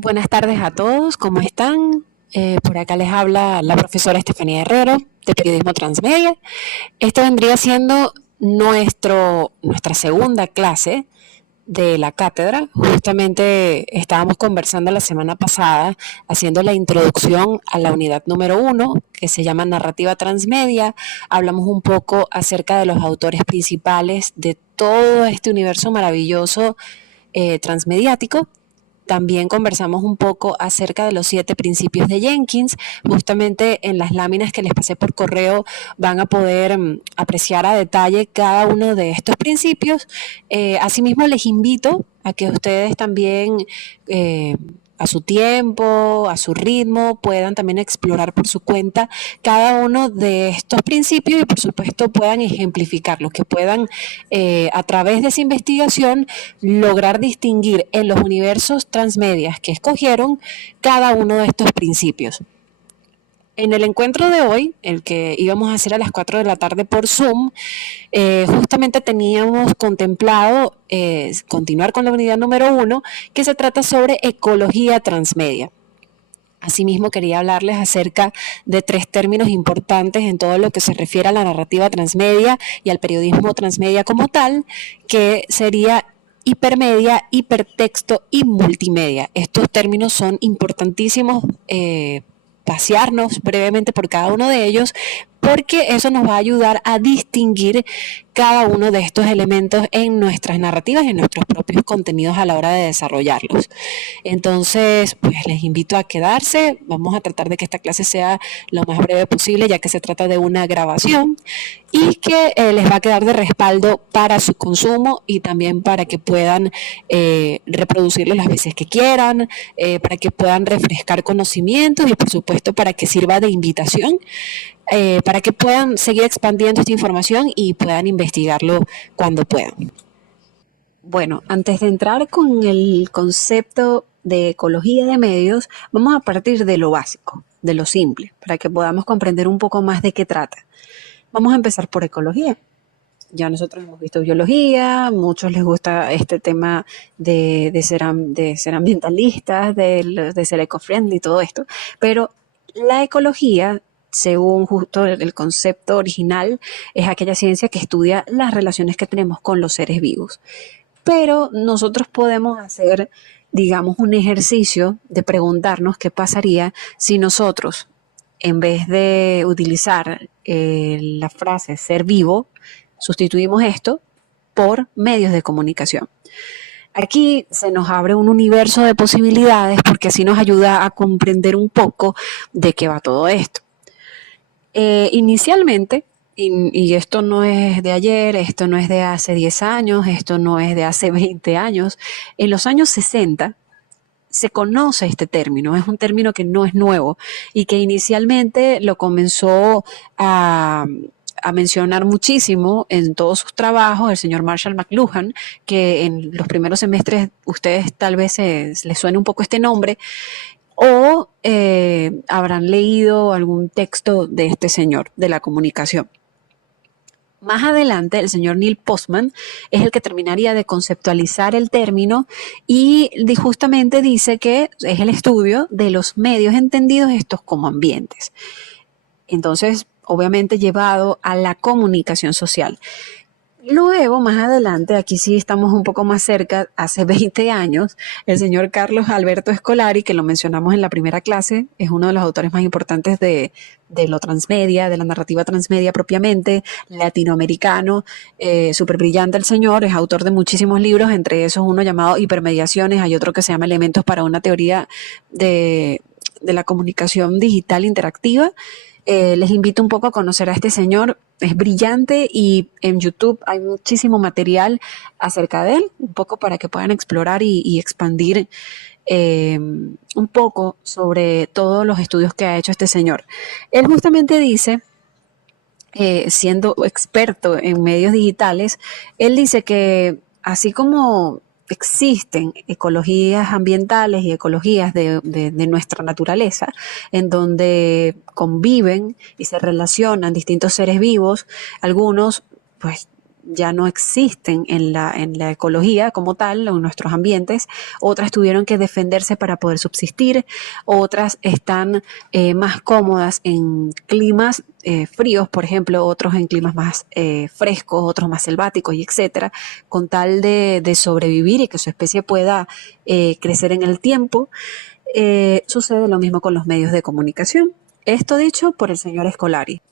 Buenas tardes a todos, ¿cómo están? Por acá les habla la profesora Estefanía Herrero de Periodismo Transmedia. Esta vendría siendo nuestra segunda clase de la cátedra. Justamente estábamos conversando la semana pasada, haciendo la introducción a la unidad número 1, que se llama Narrativa Transmedia. Hablamos un poco acerca de los autores principales de todo este universo maravilloso transmediático. También conversamos un poco acerca de los 7 principios de Jenkins. Justamente en las láminas que les pasé por correo van a poder apreciar a detalle cada uno de estos principios. Asimismo, les invito a que ustedes también a su tiempo, a su ritmo, puedan también explorar por su cuenta cada uno de estos principios y por supuesto puedan ejemplificarlos, que puedan a través de esa investigación lograr distinguir en los universos transmedias que escogieron cada uno de estos principios. En el encuentro de hoy, el que íbamos a hacer a las 4 de la tarde por Zoom, justamente teníamos contemplado continuar con la unidad número 1, que se trata sobre ecología transmedia. Asimismo, quería hablarles acerca de 3 términos importantes en todo lo que se refiere a la narrativa transmedia y al periodismo transmedia como tal, que sería hipermedia, hipertexto y multimedia. Estos términos son importantísimos, pasearnos brevemente por cada uno de ellos, porque eso nos va a ayudar a distinguir cada uno de estos elementos en nuestras narrativas y en nuestros propios contenidos a la hora de desarrollarlos. Entonces, pues les invito a quedarse. Vamos a tratar de que esta clase sea lo más breve posible, ya que se trata de una grabación y que les va a quedar de respaldo para su consumo y también para que puedan reproducirlo las veces que quieran, para que puedan refrescar conocimientos y por supuesto para que sirva de invitación para que puedan seguir expandiendo esta información y puedan investigarlo cuando puedan. Bueno, antes de entrar con el concepto de ecología de medios, vamos a partir de lo básico, de lo simple, para que podamos comprender un poco más de qué trata. Vamos a empezar por ecología. Ya nosotros hemos visto biología, muchos les gusta este tema de ser ambientalistas, de ser eco-friendly y todo esto, pero la ecología, según justo el concepto original, es aquella ciencia que estudia las relaciones que tenemos con los seres vivos. Pero nosotros podemos hacer, digamos, un ejercicio de preguntarnos qué pasaría si nosotros, en vez de utilizar la frase ser vivo, sustituimos esto por medios de comunicación. Aquí se nos abre un universo de posibilidades porque así nos ayuda a comprender un poco de qué va todo esto. Inicialmente, y esto no es de ayer, esto no es de hace 10 años, esto no es de hace 20 años, en los años 60 se conoce este término, es un término que no es nuevo y que inicialmente lo comenzó a mencionar muchísimo en todos sus trabajos el señor Marshall McLuhan, que en los primeros semestres ustedes tal vez les suene un poco este nombre, o habrán leído algún texto de este señor de la comunicación. Más adelante, el señor Neil Postman es el que terminaría de conceptualizar el término y justamente dice que es el estudio de los medios entendidos estos como ambientes. Entonces, obviamente llevado a la comunicación social. Luego, más adelante, aquí sí estamos un poco más cerca, hace 20 años, el señor Carlos Alberto Escolari, que lo mencionamos en la primera clase, es uno de los autores más importantes de lo transmedia, de la narrativa transmedia propiamente, latinoamericano, súper brillante el señor, es autor de muchísimos libros, entre esos uno llamado Hipermediaciones, hay otro que se llama Elementos para una teoría de la comunicación digital interactiva. Les invito un poco a conocer a este señor, es brillante y en YouTube hay muchísimo material acerca de él, un poco para que puedan explorar y expandir un poco sobre todos los estudios que ha hecho este señor. Él justamente dice, siendo experto en medios digitales, él dice que así como existen ecologías ambientales y ecologías de nuestra naturaleza, en donde conviven y se relacionan distintos seres vivos, algunos pues ya no existen en la ecología como tal, o en nuestros ambientes. Otras tuvieron que defenderse para poder subsistir. Otras están más cómodas en climas fríos, por ejemplo, otros en climas más frescos, otros más selváticos y etcétera, con tal de sobrevivir y que su especie pueda crecer en el tiempo. Sucede lo mismo con los medios de comunicación. Esto dicho por el señor Scolari.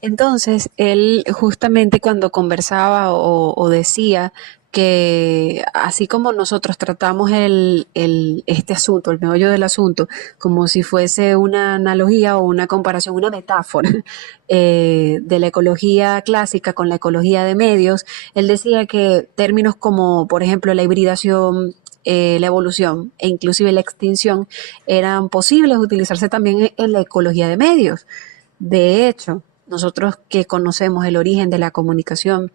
Entonces, él justamente cuando conversaba o decía que así como nosotros tratamos este asunto, el meollo del asunto, como si fuese una analogía o una comparación, una metáfora de la ecología clásica con la ecología de medios, él decía que términos como, por ejemplo, la hibridación, la evolución e inclusive la extinción eran posibles utilizarse también en la ecología de medios. De hecho, nosotros que conocemos el origen de la comunicación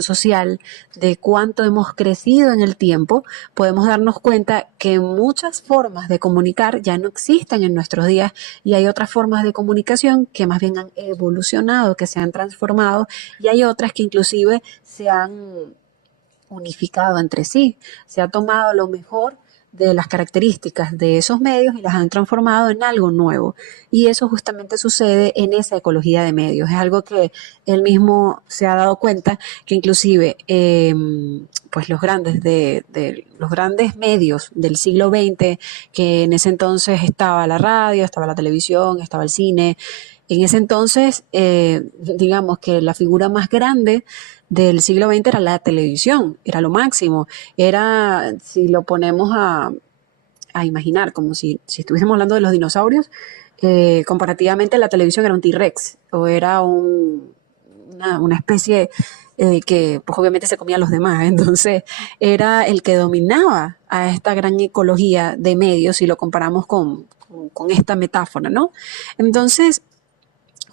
social, de cuánto hemos crecido en el tiempo, podemos darnos cuenta que muchas formas de comunicar ya no existen en nuestros días y hay otras formas de comunicación que más bien han evolucionado, que se han transformado y hay otras que inclusive se han unificado entre sí. Se ha tomado lo mejor de las características de esos medios y las han transformado en algo nuevo. Y eso justamente sucede en esa ecología de medios. Es algo que él mismo se ha dado cuenta que inclusive pues los grandes medios del siglo XX, que en ese entonces estaba la radio, estaba la televisión, estaba el cine. En ese entonces, digamos que la figura más grande del siglo XX era la televisión, era lo máximo. Era, si lo ponemos a imaginar, como si estuviésemos hablando de los dinosaurios, comparativamente la televisión era un T-Rex o era una especie que pues obviamente se comía a los demás. Entonces era el que dominaba a esta gran ecología de medios si lo comparamos con esta metáfora, ¿no? Entonces,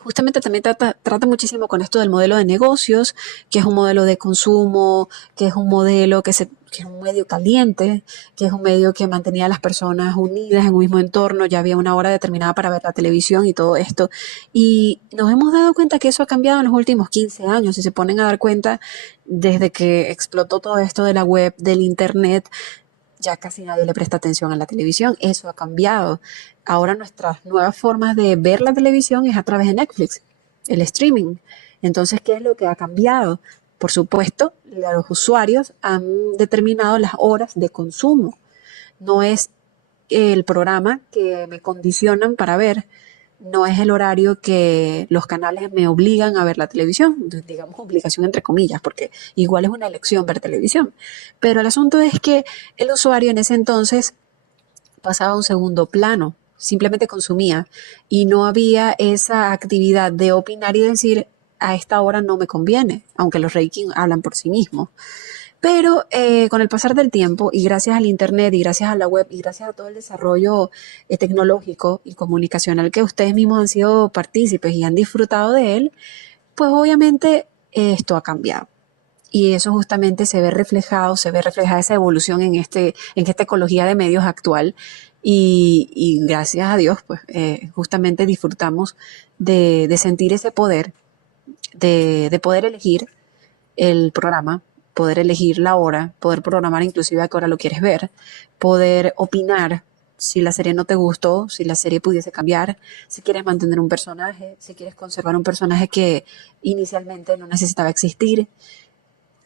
justamente también trata muchísimo con esto del modelo de negocios, que es un modelo de consumo, que es un modelo que es un medio caliente, que es un medio que mantenía a las personas unidas en un mismo entorno, ya había una hora determinada para ver la televisión y todo esto. Y nos hemos dado cuenta que eso ha cambiado en los últimos 15 años, si se ponen a dar cuenta, desde que explotó todo esto de la web, del internet, ya casi nadie le presta atención a la televisión, eso ha cambiado. Ahora nuestras nuevas formas de ver la televisión es a través de Netflix, el streaming. Entonces, ¿qué es lo que ha cambiado? Por supuesto, los usuarios han determinado las horas de consumo. No es el programa que me condicionan para ver, no es el horario que los canales me obligan a ver la televisión, digamos obligación entre comillas, porque igual es una elección ver televisión. Pero el asunto es que el usuario en ese entonces pasaba a un segundo plano, simplemente consumía y no había esa actividad de opinar y decir a esta hora no me conviene, aunque los rankings hablan por sí mismos. Pero con el pasar del tiempo y gracias al Internet y gracias a la web y gracias a todo el desarrollo tecnológico y comunicacional que ustedes mismos han sido partícipes y han disfrutado de él, pues obviamente esto ha cambiado. Y eso justamente se ve reflejada esa evolución en esta ecología de medios actual. Y gracias a Dios, pues justamente disfrutamos de sentir ese poder, de poder elegir el programa, poder elegir la hora, poder programar inclusive a qué hora lo quieres ver, poder opinar si la serie no te gustó, si la serie pudiese cambiar, si quieres mantener un personaje, si quieres conservar un personaje que inicialmente no necesitaba existir.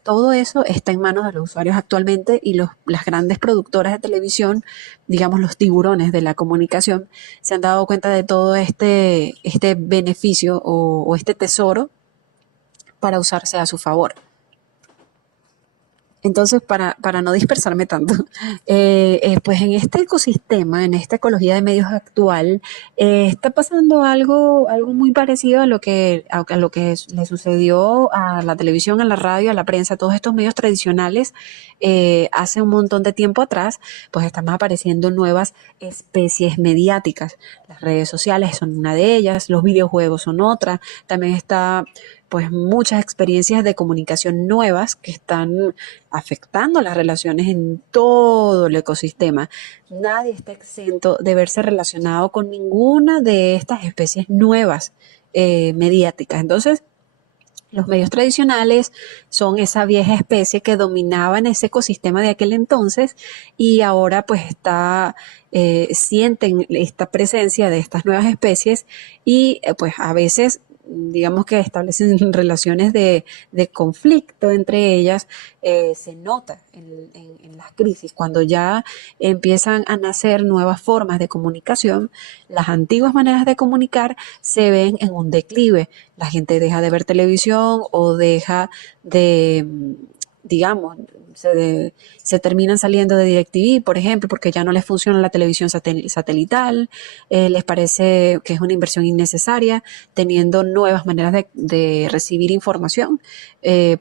Todo eso está en manos de los usuarios actualmente y las grandes productoras de televisión, digamos los tiburones de la comunicación, se han dado cuenta de todo este beneficio o este tesoro para usarse a su favor. Entonces, para no dispersarme tanto, pues en este ecosistema, en esta ecología de medios actual, está pasando algo muy parecido a lo que le sucedió a la televisión, a la radio, a la prensa, a todos estos medios tradicionales hace un montón de tiempo atrás, pues están apareciendo nuevas especies mediáticas. Las redes sociales son una de ellas, los videojuegos son otra, también está pues muchas experiencias de comunicación nuevas que están afectando las relaciones en todo el ecosistema. Nadie está exento de verse relacionado con ninguna de estas especies nuevas mediáticas. Entonces, Los medios tradicionales son esa vieja especie que dominaba en ese ecosistema de aquel entonces y ahora pues sienten esta presencia de estas nuevas especies y pues a veces digamos que establecen relaciones de conflicto entre ellas. Se nota en las crisis, cuando ya empiezan a nacer nuevas formas de comunicación, las antiguas maneras de comunicar se ven en un declive. La gente deja de ver televisión o deja de, digamos, se terminan saliendo de DirecTV, por ejemplo, porque ya no les funciona la televisión satelital, les parece que es una inversión innecesaria, teniendo nuevas maneras de recibir información.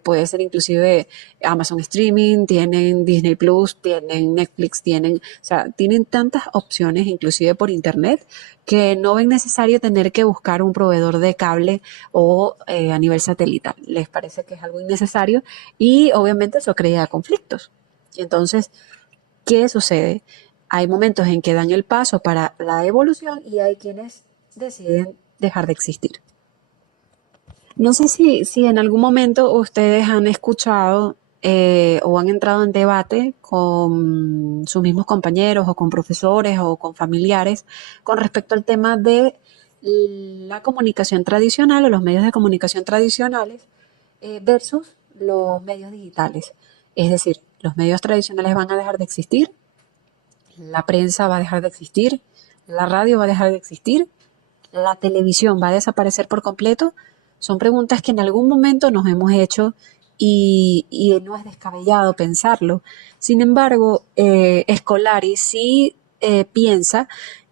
Puede ser inclusive Amazon Streaming, tienen Disney Plus, tienen Netflix, o sea, tienen tantas opciones, inclusive por internet, que no ven necesario tener que buscar un proveedor de cable o a nivel satelital. Les parece que es algo innecesario y obviamente eso crea conflictos. Y entonces, ¿qué sucede? Hay momentos en que dan el paso para la evolución y hay quienes deciden dejar de existir. No sé si en algún momento ustedes han escuchado o han entrado en debate con sus mismos compañeros o con profesores o con familiares con respecto al tema de la comunicación tradicional o los medios de comunicación tradicionales versus los medios digitales. Es decir, los medios tradicionales van a dejar de existir, la prensa va a dejar de existir, la radio va a dejar de existir, la televisión va a desaparecer por completo. Son preguntas que en algún momento nos hemos hecho y no es descabellado pensarlo. Sin embargo, Scolari sí piensa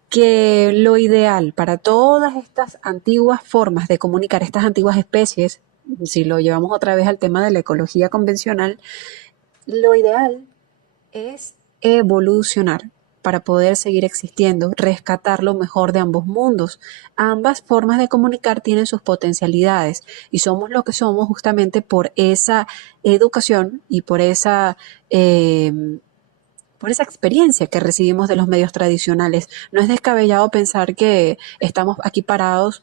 que lo ideal para todas estas antiguas formas de comunicar, estas antiguas especies, si lo llevamos otra vez al tema de la ecología convencional, lo ideal es evolucionar para poder seguir existiendo, rescatar lo mejor de ambos mundos. Ambas formas de comunicar tienen sus potencialidades y somos lo que somos justamente por esa educación y por esa experiencia que recibimos de los medios tradicionales. No es descabellado pensar que estamos aquí parados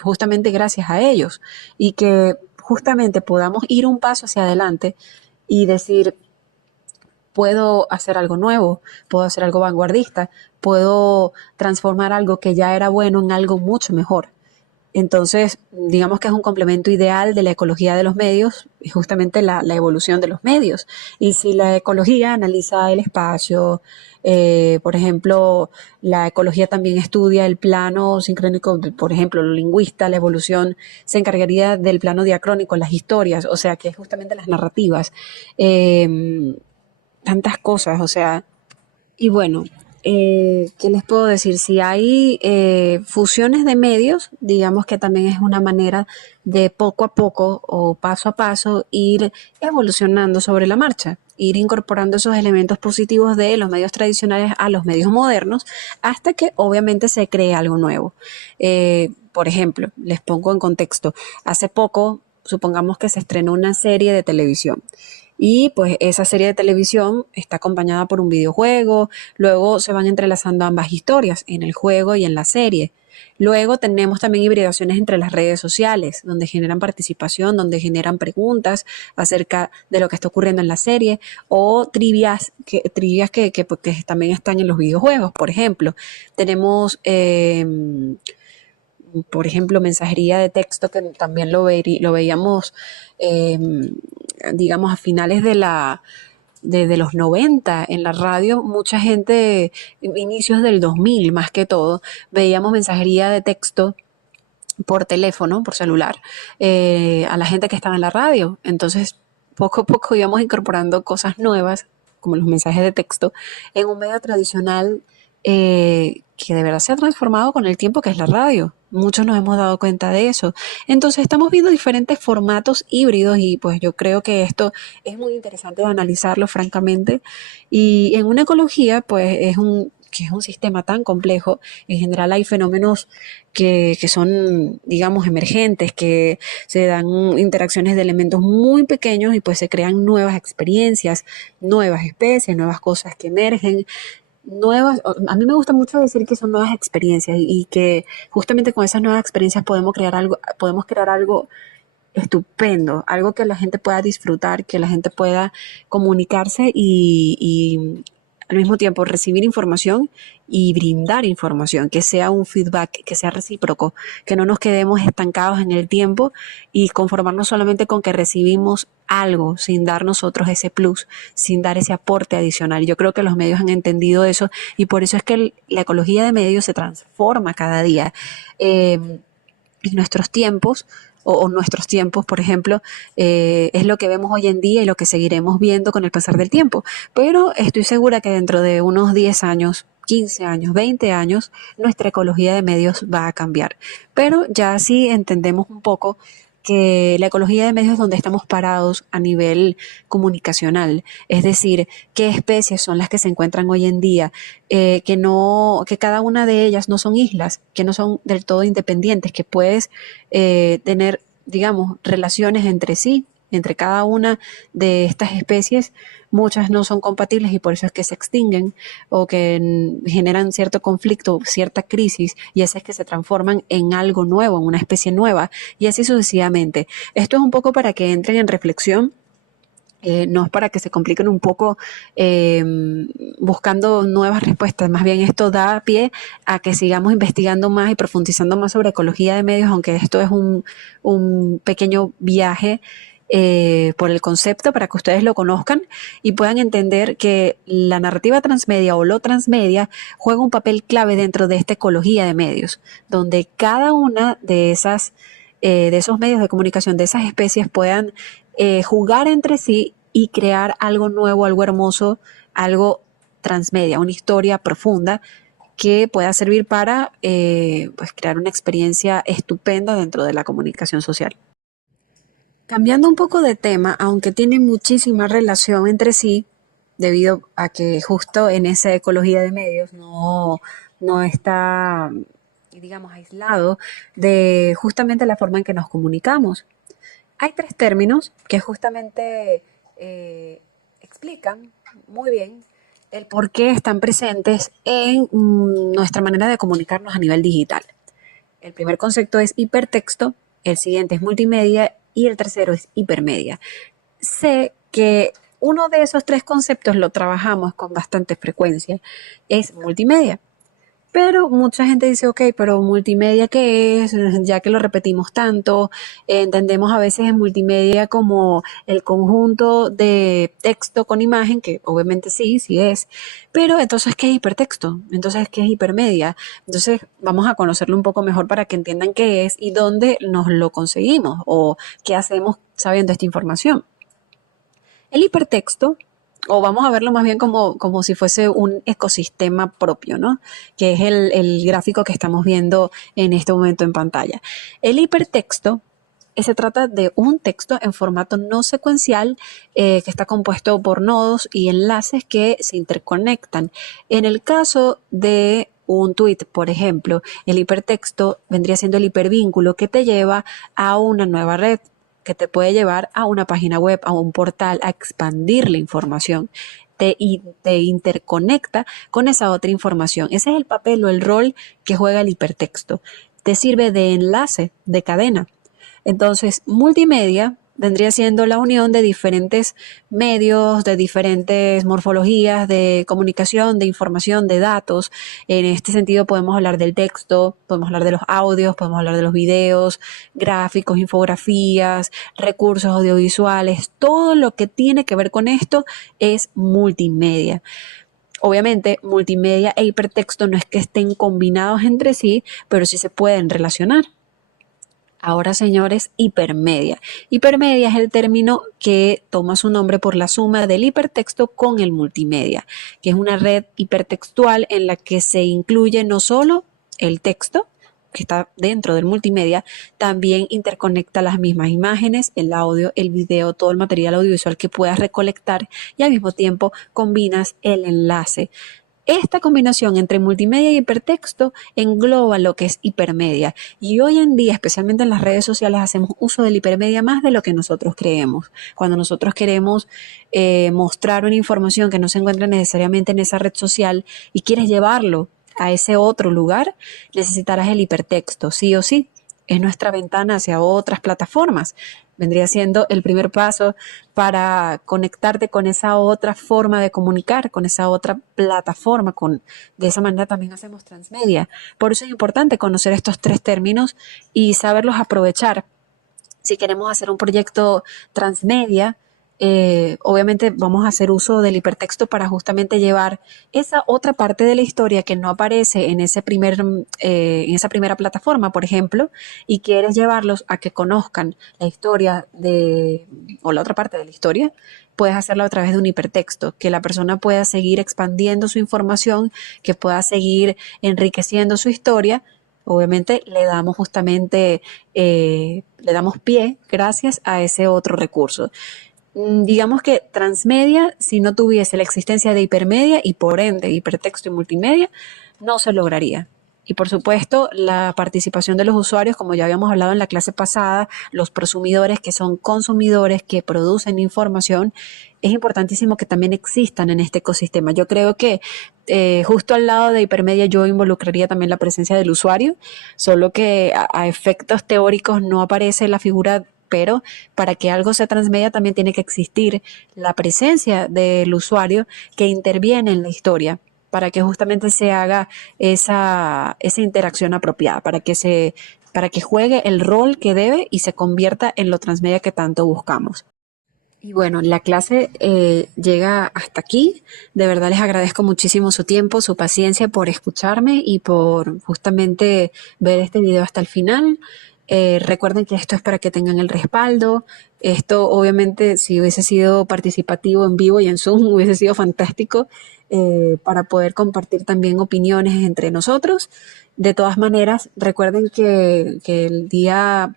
justamente gracias a ellos y que justamente podamos ir un paso hacia adelante y decir, puedo hacer algo nuevo, puedo hacer algo vanguardista, puedo transformar algo que ya era bueno en algo mucho mejor. Entonces, digamos que es un complemento ideal de la ecología de los medios y justamente la evolución de los medios. Y si la ecología analiza el espacio, por ejemplo, la ecología también estudia el plano sincrónico, por ejemplo, el lingüista, la evolución se encargaría del plano diacrónico, las historias, o sea, que es justamente las narrativas. Tantas cosas, o sea, y bueno, ¿qué les puedo decir? Si hay fusiones de medios, digamos que también es una manera de poco a poco o paso a paso ir evolucionando sobre la marcha, ir incorporando esos elementos positivos de los medios tradicionales a los medios modernos, hasta que obviamente se cree algo nuevo. Por ejemplo, les pongo en contexto, hace poco, supongamos que se estrenó una serie de televisión. Y pues esa serie de televisión está acompañada por un videojuego, luego se van entrelazando ambas historias en el juego y en la serie. Luego tenemos también hibridaciones entre las redes sociales, donde generan participación, donde generan preguntas acerca de lo que está ocurriendo en la serie, o trivias que también están en los videojuegos. Por ejemplo, tenemos por ejemplo, mensajería de texto, que también lo veíamos, eh, digamos, a finales de los 90 en la radio. Mucha gente, inicios del 2000 más que todo, veíamos mensajería de texto por teléfono, por celular, a la gente que estaba en la radio. Entonces, poco a poco íbamos incorporando cosas nuevas, como los mensajes de texto, en un medio tradicional que de verdad se ha transformado con el tiempo, que es la radio. Muchos nos hemos dado cuenta de eso. Entonces estamos viendo diferentes formatos híbridos y pues yo creo que esto es muy interesante de analizarlo francamente. Y en una ecología pues que es un sistema tan complejo. En general hay fenómenos que son, digamos, emergentes, que se dan interacciones de elementos muy pequeños y pues se crean nuevas experiencias, nuevas especies, nuevas cosas que emergen. a mí me gusta mucho decir que son nuevas experiencias y que justamente con esas nuevas experiencias podemos crear algo estupendo, algo que la gente pueda disfrutar, que la gente pueda comunicarse y al mismo tiempo recibir información y brindar información, que sea un feedback, que sea recíproco, que no nos quedemos estancados en el tiempo y conformarnos solamente con que recibimos algo sin dar nosotros ese plus, sin dar ese aporte adicional. Yo creo que los medios han entendido eso y por eso es que la ecología de medios se transforma cada día. En nuestros tiempos o nuestros tiempos, por ejemplo, es lo que vemos hoy en día y lo que seguiremos viendo con el pasar del tiempo. Pero estoy segura que dentro de unos 10 años, 15 años, 20 años, nuestra ecología de medios va a cambiar. Pero ya sí entendemos un poco que la ecología de medios es donde estamos parados a nivel comunicacional, es decir, qué especies son las que se encuentran hoy en día, que cada una de ellas no son islas, que no son del todo independientes, que puedes tener, digamos, relaciones entre sí, entre cada una de estas especies. Muchas no son compatibles y por eso es que se extinguen o que generan cierto conflicto, cierta crisis, y así es que se transforman en algo nuevo, en una especie nueva, y así sucesivamente. Esto es un poco para que entren en reflexión, no es para que se compliquen un poco eh, buscando nuevas respuestas, más bien esto da pie a que sigamos investigando más y profundizando más sobre ecología de medios, aunque esto es un pequeño viaje por el concepto para que ustedes lo conozcan y puedan entender que la narrativa transmedia o lo transmedia juega un papel clave dentro de esta ecología de medios, donde cada una de esos medios de comunicación, de esas especies puedan jugar entre sí y crear algo nuevo, algo hermoso, algo transmedia, una historia profunda que pueda servir para pues crear una experiencia estupenda dentro de la comunicación social. Cambiando un poco de tema, aunque tiene muchísima relación entre sí, debido a que justo en esa ecología de medios no está, digamos, aislado de justamente la forma en que nos comunicamos. Hay tres términos que justamente explican muy bien el por qué están presentes en nuestra manera de comunicarnos a nivel digital. El primer concepto es hipertexto, el siguiente es multimedia y el tercero es hipermedia. Sé que uno de esos tres conceptos lo trabajamos con bastante frecuencia, es multimedia. Pero mucha gente dice, ok, pero multimedia, ¿qué es? Ya que lo repetimos tanto, entendemos a veces en multimedia como el conjunto de texto con imagen, que obviamente sí, sí es, pero entonces, ¿qué es hipertexto? Entonces, ¿qué es hipermedia? Entonces, vamos a conocerlo un poco mejor para que entiendan qué es y dónde nos lo conseguimos o qué hacemos sabiendo esta información. El hipertexto, o vamos a verlo más bien como si fuese un ecosistema propio, ¿no? Que es el gráfico que estamos viendo en este momento en pantalla. El hipertexto se trata de un texto en formato no secuencial que está compuesto por nodos y enlaces que se interconectan. En el caso de un tweet, por ejemplo, el hipertexto vendría siendo el hipervínculo que te lleva a una nueva red, que te puede llevar a una página web, a un portal, a expandir la información. Te interconecta con esa otra información. Ese es el papel o el rol que juega el hipertexto. Te sirve de enlace, de cadena. Entonces, multimedia vendría siendo la unión de diferentes medios, de diferentes morfologías de comunicación, de información, de datos. En este sentido podemos hablar del texto, podemos hablar de los audios, podemos hablar de los videos, gráficos, infografías, recursos audiovisuales. Todo lo que tiene que ver con esto es multimedia. Obviamente, multimedia e hipertexto no es que estén combinados entre sí, pero sí se pueden relacionar. Ahora, señores, hipermedia. Hipermedia es el término que toma su nombre por la suma del hipertexto con el multimedia, que es una red hipertextual en la que se incluye no solo el texto, que está dentro del multimedia, también interconecta las mismas imágenes, el audio, el video, todo el material audiovisual que puedas recolectar y al mismo tiempo combinas el enlace. Esta combinación entre multimedia y hipertexto engloba lo que es hipermedia. Y hoy en día, especialmente en las redes sociales, hacemos uso del hipermedia más de lo que nosotros creemos. Cuando nosotros queremos mostrar una información que no se encuentra necesariamente en esa red social y quieres llevarlo a ese otro lugar, necesitarás el hipertexto, sí o sí. Es nuestra ventana hacia otras plataformas. Vendría siendo el primer paso para conectarte con esa otra forma de comunicar, con esa otra plataforma. De esa manera también hacemos transmedia. Por eso es importante conocer estos tres términos y saberlos aprovechar. Si queremos hacer un proyecto transmedia, obviamente vamos a hacer uso del hipertexto para justamente llevar esa otra parte de la historia que no aparece en en esa primera plataforma, por ejemplo, y quieres llevarlos a que conozcan la historia o la otra parte de la historia. Puedes hacerlo a través de un hipertexto, que la persona pueda seguir expandiendo su información, que pueda seguir enriqueciendo su historia. Obviamente le damos pie gracias a ese otro recurso. Digamos que transmedia, si no tuviese la existencia de hipermedia y por ende hipertexto y multimedia, no se lograría. Y por supuesto, la participación de los usuarios, como ya habíamos hablado en la clase pasada, los prosumidores, que son consumidores que producen información, es importantísimo que también existan en este ecosistema. Yo creo que justo al lado de hipermedia yo involucraría también la presencia del usuario, solo que a efectos teóricos no aparece la figura, pero para que algo sea transmedia también tiene que existir la presencia del usuario que interviene en la historia, para que justamente se haga esa interacción apropiada, para que juegue el rol que debe y se convierta en lo transmedia que tanto buscamos. Y bueno, la clase llega hasta aquí. De verdad les agradezco muchísimo su tiempo, su paciencia por escucharme y por justamente ver este video hasta el final. Recuerden que esto es para que tengan el respaldo. Esto obviamente si hubiese sido participativo en vivo y en Zoom hubiese sido fantástico para poder compartir también opiniones entre nosotros. De todas maneras, recuerden que el día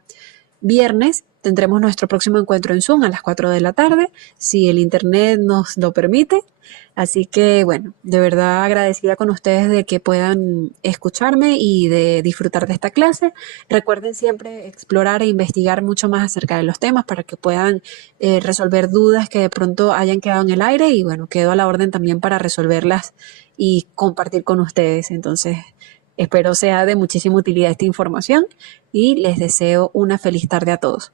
viernes tendremos nuestro próximo encuentro en Zoom a las 4 de la tarde, si el internet nos lo permite. Así que bueno, de verdad agradecida con ustedes de que puedan escucharme y de disfrutar de esta clase. Recuerden siempre explorar e investigar mucho más acerca de los temas para que puedan resolver dudas que de pronto hayan quedado en el aire y bueno, quedo a la orden también para resolverlas y compartir con ustedes. Entonces, espero sea de muchísima utilidad esta información y les deseo una feliz tarde a todos.